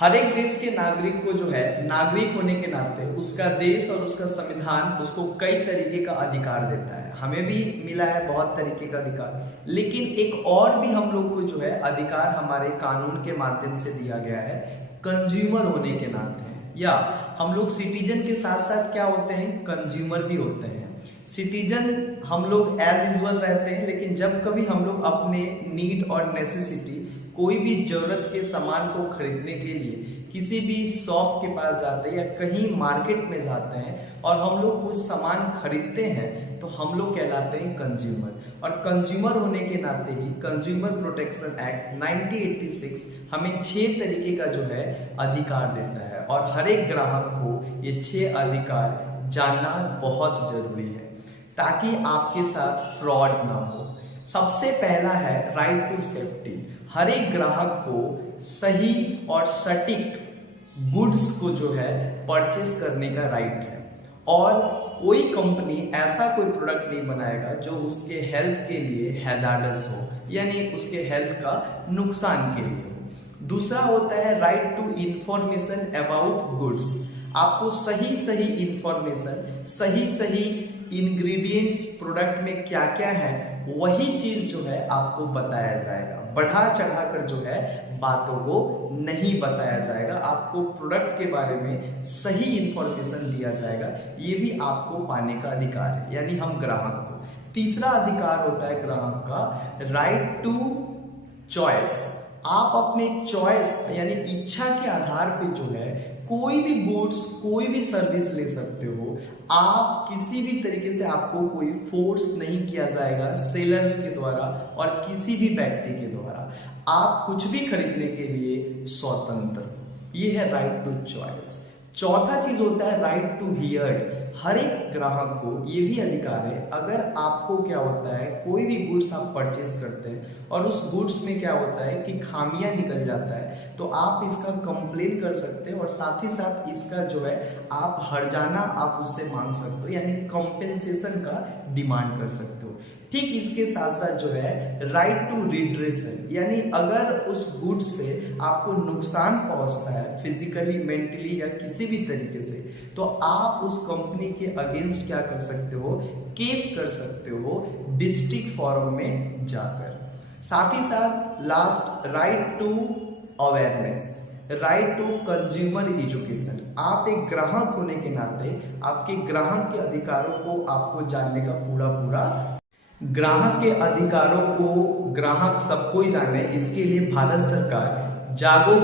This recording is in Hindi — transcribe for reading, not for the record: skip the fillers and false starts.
हर एक देश के नागरिक को जो है नागरिक होने के नाते उसका देश और उसका संविधान उसको कई तरीके का अधिकार देता है। हमें भी मिला है बहुत तरीके का अधिकार, लेकिन एक और भी हम लोग को जो है अधिकार हमारे कानून के माध्यम से दिया गया है कंज्यूमर होने के नाते। या हम लोग सिटीजन के साथ साथ क्या होते हैं, कंज्यूमर भी होते हैं। सिटीजन हम लोग एज यूजुअल रहते हैं, लेकिन जब कभी हम लोग अपने नीड और नेसेसिटी कोई भी जरूरत के सामान को खरीदने के लिए किसी भी शॉप के पास जाते हैं या कहीं मार्केट में जाते हैं और हम लोग कुछ सामान खरीदते हैं तो हम लोग कहलाते हैं कंज्यूमर। और कंज्यूमर होने के नाते ही कंज्यूमर प्रोटेक्शन एक्ट 1986 हमें 6 तरीके का जो है अधिकार देता है और हर एक ग्राहक को ये 6 अधिकार जानना बहुत जरूरी है ताकि आपके साथ फ्रॉड ना हो। सबसे पहला है राइट टू सेफ्टी। हर एक ग्राहक को सही और सटीक गुड्स को जो है परचेस करने का राइट है और कोई कंपनी ऐसा कोई प्रोडक्ट नहीं बनाएगा जो उसके हेल्थ के लिए हैजार्डस हो, यानी उसके हेल्थ का नुकसान के लिए हो। दूसरा होता है right to information about goods. आपको सही इंफॉर्मेशन, सही इंग्रेडिएंट्स प्रोडक्ट में क्या क्या है वही चीज जो है आपको बताया जाएगा। बढ़ा चढ़ा कर जो है बातों को नहीं बताया जाएगा। आपको प्रोडक्ट के बारे में सही इंफॉर्मेशन दिया जाएगा, ये भी आपको पाने का अधिकार है, यानी हम ग्राहक को। तीसरा अधिकार होता है ग्राहक का राइट टू चॉइस। आप अपने चॉइस यानी इच्छा के आधार पे जो है कोई भी गुड्स, कोई भी सर्विस ले सकते हो। आप किसी भी तरीके से आपको कोई फोर्स नहीं किया जाएगा सेलर्स के द्वारा और किसी भी व्यक्ति के द्वारा। आप कुछ भी खरीदने के लिए स्वतंत्र। ये है राइट टू चॉइस। चौथा चीज होता है राइट टू हियर्ड। हर एक ग्राहक को ये भी अधिकार है, अगर आपको क्या होता है कोई भी गुड्स आप परचेज करते हैं और उस गुड्स में क्या होता है कि खामियां निकल जाता है तो आप इसका कंप्लेन कर सकते हैं और साथ ही साथ इसका जो है आप हर्जाना आप उससे मांग सकते हो, यानी कंपेंसेशन का डिमांड कर सकते हो। ठीक इसके साथ साथ जो है राइट टू रिड्रेसल, यानी अगर उस गुड्स से आपको नुकसान पहुंचता है फिजिकली, मेंटली या किसी भी तरीके से, तो आप उस कंपनी के अगेंस्ट क्या कर सकते हो, केस कर सकते हो डिस्ट्रिक्ट फॉरम में जाकर। साथ ही साथ last right to awareness, right to consumer education. आप एक ग्राहक होने के नाते आपके ग्राहक के अधिकारों को आपको जानने का पूरा ग्राहक के अधिकारों को ग्राहक सबको ही जाने, इसके लिए भारत सरकार जागो